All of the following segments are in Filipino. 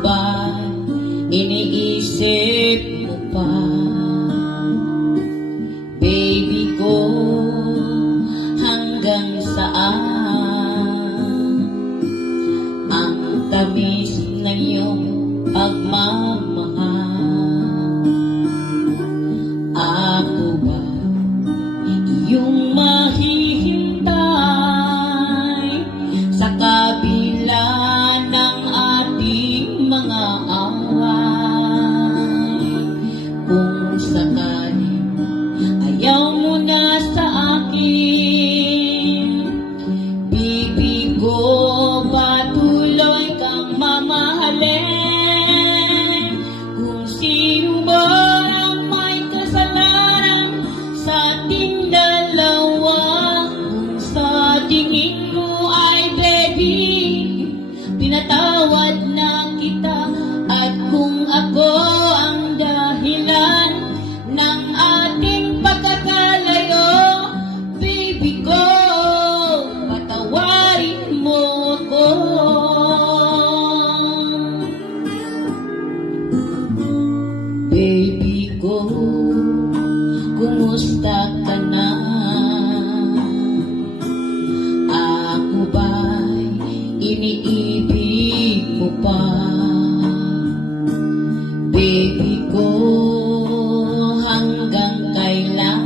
ba iniisip mo pa, baby ko, hanggang saan ang tamis ng iyong pagmamahal? Ako ba iyong mahihintay sa kabila ng ating mga away? Kung sakaling ayaw mo na sa akin, bibig ko, patuloy kang mamahalin. Kung sino ba ang may kasalanan sa ating dalawa, kung sa tingin mo ay baby, pinatawad na kita. At kung ako ang dahilan ng ating pagkakalayo, baby ko, patawarin mo ako. Baby ko, kumusta ka na? Ako ba'y iniibig mo pa? Baby ko, hanggang kailan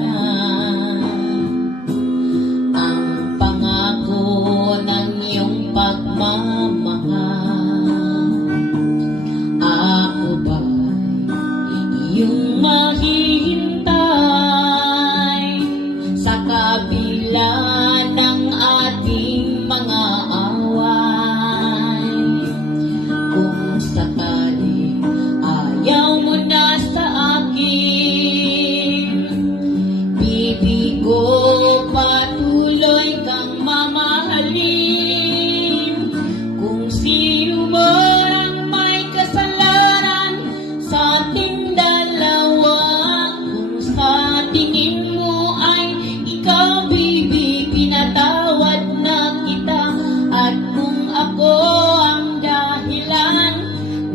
ang pangako ng iyong pagmamahal? Ako ba'y iyong mahihintay sa kabila ng ating mga away? Kung sakaling ayaw mo na sa akin, bibig ko, patuloy kang mamahalin. Kung sino mo ang may kasalanan sa ating dalawa, kung sa tingin mo ay ikaw, baby, pinatawad na kita. At kung ako ang dahilan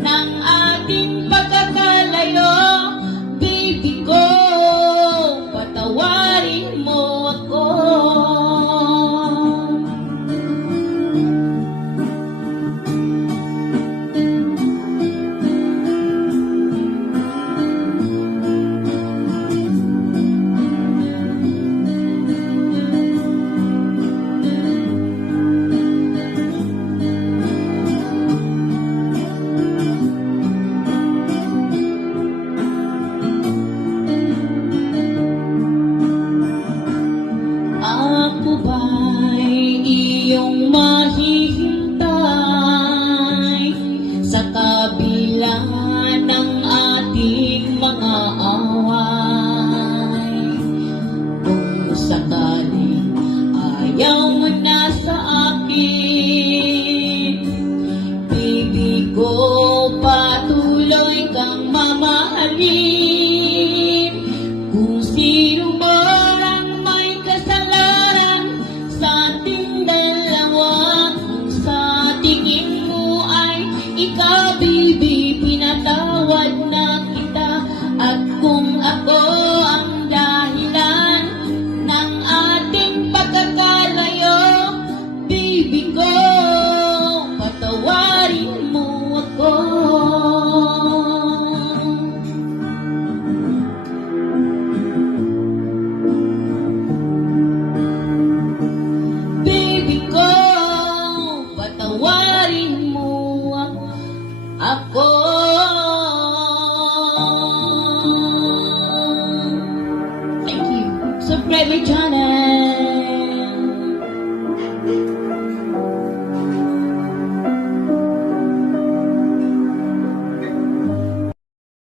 ng ating pagkakalayo, baby ko, patawarin mo ako. Ako ba'y iyong mahihintay sa kabila ng ating mga away? Kung sakaling ayaw mo na sa akin, baby ko, patuloy kang mamahalin. Kung sino ba ang may kasalanan sa ating dalawa, kung sa tingin mo ay ikaw, baby, pinatawad na kita. At kung ako ang dahilan ng ating pagkakalayo, baby ko, patawarin mo ako. Baby ko, patawarin mo ako.